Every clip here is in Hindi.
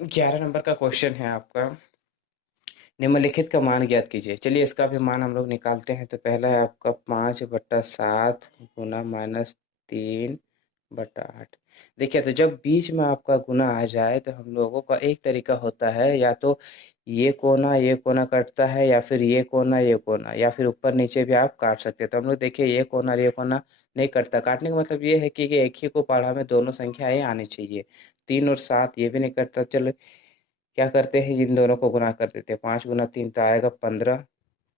11 नंबर का क्वेश्चन है आपका। निम्नलिखित का मान ज्ञात कीजिए। चलिए इसका भी मान हम लोग निकालते हैं। तो पहला है आपका 5/7 गुना -3/8। देखिए, तो जब बीच में आपका गुना आ जाए तो हम लोगों का एक तरीका होता है, या तो ये कोना कटता है, या फिर ये कोना, या फिर ऊपर नीचे भी आप काट सकते हैं। तो हम लोग देखिए ये कोना और ये कोना नहीं कटता। काटने का मतलब ये है कि एक ही को पढ़ा में दोनों संख्याएं आनी चाहिए। 3 और 7 ये भी नहीं कटता। चलो क्या करते हैं, इन दोनों को गुना कर देते हैं। 5 गुना 3 तो आएगा 15।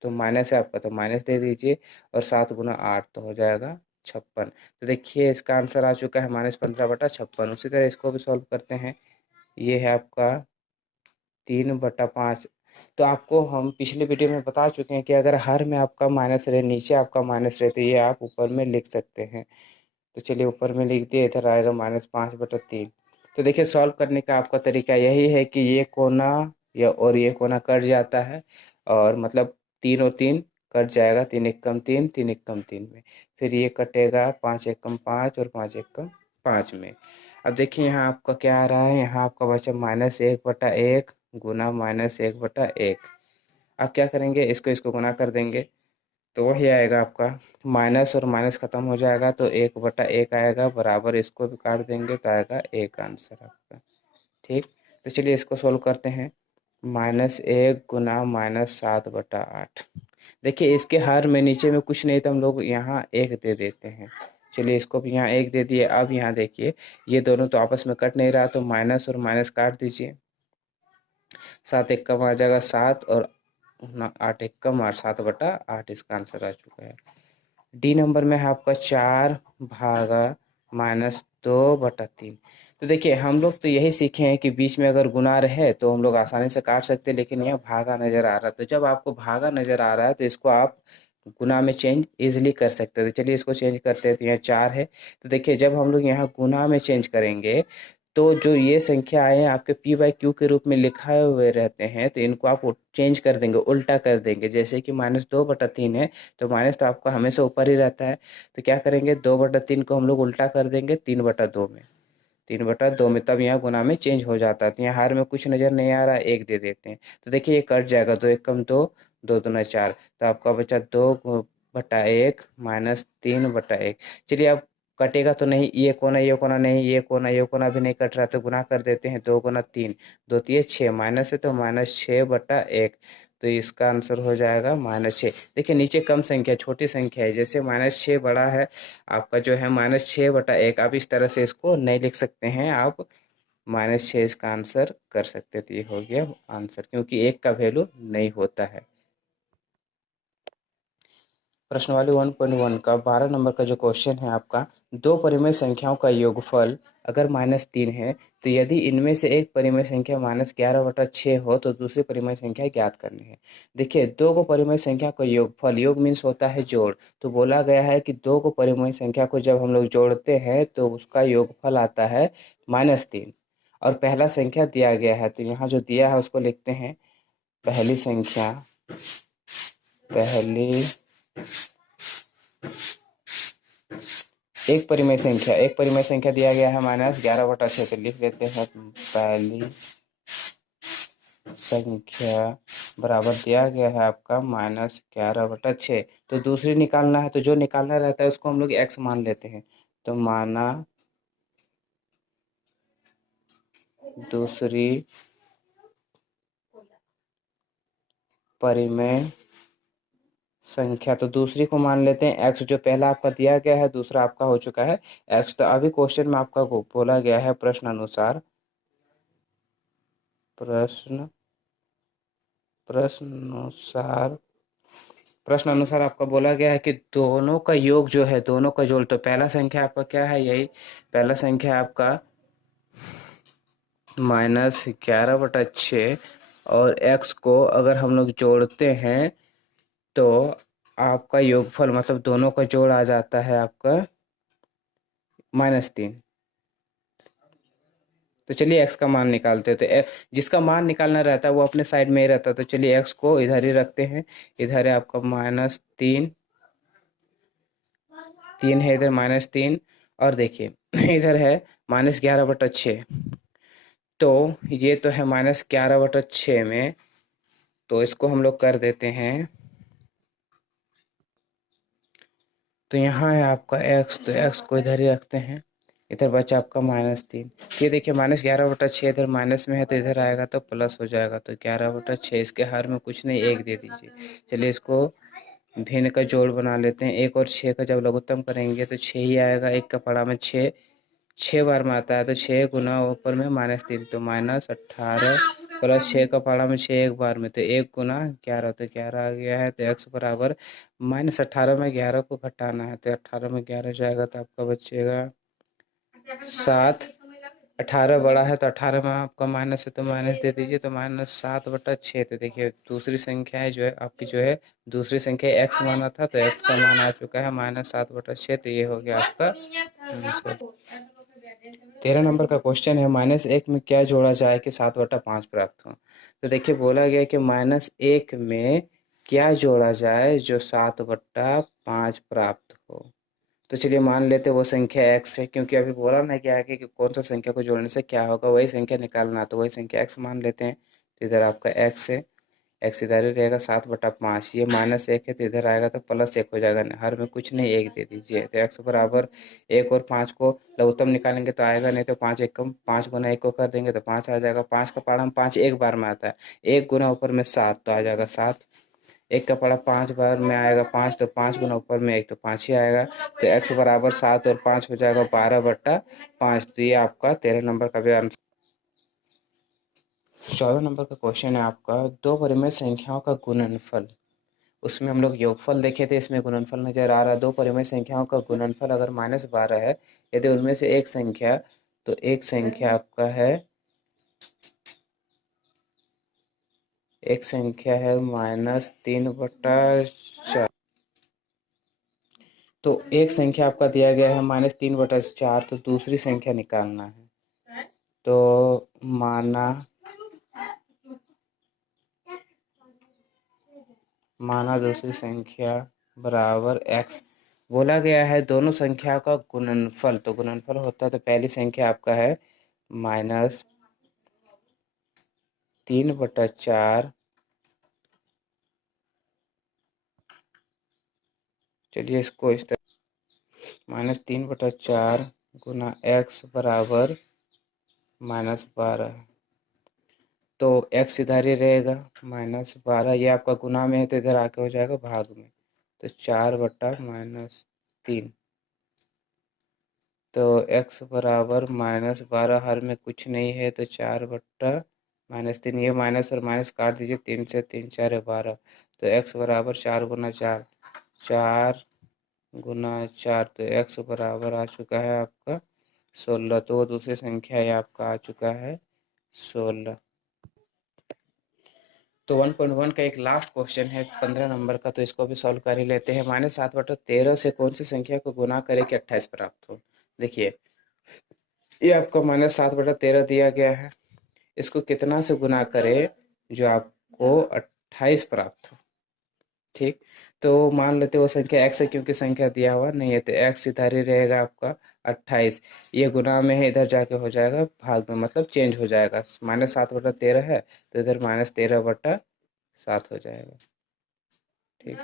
तो माइनस है आपका, तो माइनस दे दीजिए। और 7 गुना 8 तो हो जाएगा 56। तो देखिए इसका आंसर आ चुका है -15/56। उसी तरह इसको भी सॉल्व करते हैं। ये है आपका 3/5। तो आपको हम पिछले वीडियो में बता चुके हैं कि अगर हर में आपका माइनस रहे, नीचे आपका माइनस रहे, तो ये आप ऊपर में लिख सकते हैं। तो चलिए ऊपर में लिख दिए, इधर आएगा -5/3। तो देखिए सॉल्व करने का आपका तरीका यही है कि ये कोना या और ये कोना कट जाता है, और मतलब 3 और 3 कट जाएगा। 3 × 1 = 3, 3 × 1 = 3 में। फिर ये कटेगा 5 × 1 = 5 और 5 × 1 = 5 में। अब देखिए यहाँ आपका क्या आ रहा है, यहाँ आपका बचा -1/1 गुना -1/1। अब क्या करेंगे, इसको इसको गुना कर देंगे तो वही आएगा आपका। माइनस और माइनस खत्म हो जाएगा तो 1/1 आएगा, बराबर इसको भी काट देंगे तो आएगा 1 आंसर आपका। ठीक। तो चलिए इसको सोल्व करते हैं। -1 गुना -7/8। देखिए इसके हर में नीचे में कुछ नहीं, तो हम लोग यहाँ 1 दे देते हैं। चलिए इसको भी यहाँ 1 दे दिए। अब यहाँ देखिए ये दोनों तो आपस में कट नहीं रहा, तो माइनस और माइनस काट दीजिए। 7 × 1 कम आ जाएगा 7, और 8 × 1 कम, और 7/8 इसका आंसर आ चुका है। डी नंबर में है आपका 4 भागा -2/3। तो देखिए हम लोग तो यही सीखे हैं कि बीच में अगर गुना रहे तो हम लोग आसानी से काट सकते हैं, लेकिन यहाँ भागा नजर आ रहा है। तो जब आपको भागा नजर आ रहा है तो इसको आप गुना में चेंज इजीली कर सकते हैं। तो चलिए इसको चेंज करते हैं। तो यहाँ 4 है। तो देखिए जब हम लोग यहाँ गुना में चेंज करेंगे तो जो ये संख्या आए हैं आपके p/q के रूप में लिखाए हुए रहते हैं, तो इनको आप चेंज कर देंगे, उल्टा कर देंगे। जैसे कि -2/3 है, तो माइनस तो आपका हमेशा ऊपर ही रहता है। तो क्या करेंगे, 2/3 को हम लोग उल्टा कर देंगे 3/2 में। 3/2 में तब यहाँ गुना में चेंज हो जाता है। तो यहाँ हार में कुछ नज़र नहीं आ रहा, 1 दे देते हैं। तो देखिए ये कट जाएगा, 2 × 1 = 2, 2 × 2 = 4। तो आपका बचा 2/1 -3/1। चलिए अब कटेगा तो नहीं, ये कोना नहीं, ये कोना भी नहीं कट रहा, तो गुना कर देते हैं। 2 × 3 = 2 × 3 = 6, माइनस है तो -6/1। तो इसका आंसर हो जाएगा -6। देखिए नीचे कम संख्या, छोटी संख्या है, जैसे -6 बड़ा है आपका जो है -6/1। आप इस तरह से इसको नहीं लिख सकते हैं, आप -6 इसका आंसर कर सकते हैं। तो ये हो गया आंसर, क्योंकि 1 का वैल्यू नहीं होता है। प्रश्न वाले 1.1 का 12 नंबर का जो क्वेश्चन है आपका, दो परिमेय संख्याओं का योगफल अगर -3 है, तो यदि इनमें से एक परिमेय संख्या -11/6 हो तो दूसरी परिमेय संख्या ज्ञात करनी है। देखिए दो को परिमेय संख्या का योगफल, योग मीन्स होता है जोड़। तो बोला गया है कि दो को परिमेय संख्या को जब हम लोग जोड़ते हैं तो उसका योगफल आता है -3। और पहला संख्या दिया गया है, तो यहाँ जो दिया है उसको लिखते हैं। पहली संख्या, पहली एक परिमेय संख्या दिया गया है -11/6। तो लिख लेते हैं पहली संख्या बराबर दिया गया है आपका -11/6। तो दूसरी निकालना है, तो जो निकालना रहता है उसको हम लोग x मान लेते हैं। तो माना दूसरी परिमेय संख्या, तो दूसरी को मान लेते हैं x। जो पहला आपका दिया गया है, दूसरा आपका हो चुका है x। तो अभी क्वेश्चन में आपका बोला गया है प्रश्न प्रश्नानुसार प्रश्नानुसार आपका बोला गया है कि दोनों का योग जो है, दोनों का जोड़। तो पहला संख्या आपका क्या है, यही पहला संख्या आपका -11/6, और x को अगर हम लोग जोड़ते हैं तो आपका योगफल मतलब दोनों का जोड़ आ जाता है आपका -3। तो चलिए x का मान निकालते हैं। तो जिसका मान निकालना रहता है वो अपने साइड में ही रहता है। तो चलिए x को इधर ही रखते हैं। इधर है आपका -3, 3 है इधर -3, और देखिए इधर है -11/6। तो ये तो है -11/6 में, तो इसको हम लोग कर देते हैं। तो यहाँ है आपका x, तो x को इधर ही रखते हैं, इधर बचा आपका -3। ये देखिए -11/6 इधर माइनस में है, तो इधर आएगा तो प्लस हो जाएगा, तो 11/6 इसके हर में कुछ नहीं, 1 दे दीजिए। चलिए इसको भिन्न का जोड़ बना लेते हैं। 1 और 6 का जब लघुत्तम करेंगे तो 6 ही आएगा। 1 का पड़ा में 6 6 बार में आता है, तो 6 गुना ऊपर में -3, तो -18 प्लस 6 का पड़ा में 6 एक बार में, तो 1 गुना 11, तो 11 आ गया है। तो x बराबर -18 में 11 को घटाना है, तो 18 में 11 जाएगा तो आपका बचेगा 7। 18 बड़ा है तो 18 में आपका माइनस है, तो माइनस दे दीजिए, तो -7/6। तो देखिए दूसरी संख्या है जो है आपकी, जो है दूसरी संख्या x माना था, तो x का मान आ चुका है -7/6। तो ये हो गया आपका आंसर। 13 नंबर का क्वेश्चन है, -1 में क्या जोड़ा जाए कि 7/5 प्राप्त हो। तो देखिए बोला गया कि -1 में क्या जोड़ा जाए जो 7/5 प्राप्त हो। तो चलिए मान लेते हैं वो संख्या x है, क्योंकि अभी बोला ना कि आगे कि कौन सा संख्या को जोड़ने से क्या होगा, वही संख्या निकालना, तो वही संख्या x मान लेते हैं। तो इधर आपका x है, x इधर ही रहेगा 7/5। ये -1 है तो इधर आएगा तो +1 हो जाएगा, हर में कुछ नहीं, 1 दे दीजिए। तो x बराबर 1 और 5 को लघुत्तम निकालेंगे तो आएगा नहीं, तो 5 1 कम, 5 गुना 1 को कर देंगे तो 5 आ जाएगा। 5 का पहाड़ा में 5 एक बार में आता है, 1 गुना ऊपर में 7, तो आ जाएगा 7। 1 का पड़ा 5 बार में आएगा 5, तो 5 गुना ऊपर में 1, तो 5 ही आएगा। तो x बराबर 7 और 5 हो जाएगा 12/5। तो ये आपका 13 नंबर का भी आंसर। 14 नंबर का क्वेश्चन है आपका, दो परिमेय संख्याओं का गुणनफल। उसमें हम लोग योगफल देखे थे, इसमें गुणनफल नजर आ रहा है। दो परिमेय संख्याओं का गुणनफल अगर -12 है, यदि उनमें से एक संख्या, तो एक संख्या आपका है, एक संख्या है -3/4। तो एक संख्या आपका दिया गया है -3/4, तो दूसरी संख्या निकालना है। तो माना दूसरी संख्या बराबर x। बोला गया है दोनों संख्या का गुणनफल, तो गुणनफल होता है, तो पहली संख्या आपका है -3/4। चलिए इसको इस तरह, -3/4 गुना x बराबर -12। तो x इधर ही रहेगा, -12, ये आपका गुना में है तो इधर आके हो जाएगा भाग में, तो 4/-3। तो x बराबर -12, हर में कुछ नहीं है, तो 4/-3, ये माइनस और माइनस काट दीजिए, 3 से 3 4 12। तो x बराबर 4 गुना 4, 4 गुना 4, तो x बराबर आ चुका है आपका 16। तो वो दूसरी संख्या है आपका आ चुका है 16। तो 1.1 का एक लास्ट क्वेश्चन है 15 नंबर का, तो इसको भी सॉल्व कर ही लेते हैं। -7/13 से कौन सी संख्या को गुना करे कि 28 प्राप्त हो। देखिए ये आपको -7/13 दिया गया है, इसको कितना से गुना करे जो आपको 28 प्राप्त हो। ठीक, तो मान लेते वो संख्या x है, क्योंकि संख्या दिया हुआ नहीं है, तो x इधर ही रहेगा आपका 28। ये गुना में है, इधर जाके हो जाएगा भाग में, मतलब चेंज हो जाएगा। -7/13 है तो इधर -13/7 हो जाएगा। ठीक,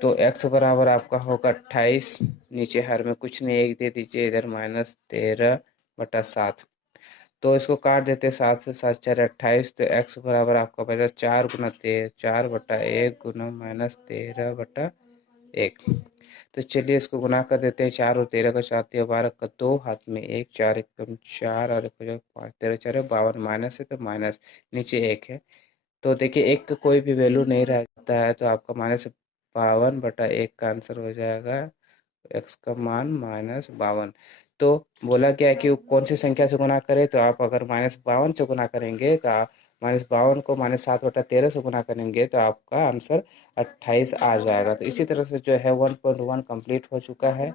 तो x बराबर आपका होगा 28, नीचे हर में कुछ नहीं, 1 दे दीजिए, इधर -13/7। तो इसको काट देते, 7 से 7 4 28। तो x बराबर आपका बचा 4 गुना 4/1 गुना -13/1। तो चलिए इसको गुना कर देते हैं, 4 और 13 का 4 3 12 का 2, हाथ में 1, 4 1 4 और 1 5 13 4 52, माइनस है तो माइनस, नीचे 1 है। तो देखिए एक का कोई भी वैल्यू नहीं रहता है, तो आपका -52/1 का आंसर हो जाएगा, x का मान -52। तो बोला गया है कि कौन सी संख्या से गुना करें, तो आप अगर -52 से गुना करेंगे, तो आप -52 को -7/13 से गुना करेंगे, तो आपका आंसर 28 आ जाएगा। तो इसी तरह से जो है 1.1 कंप्लीट हो चुका है।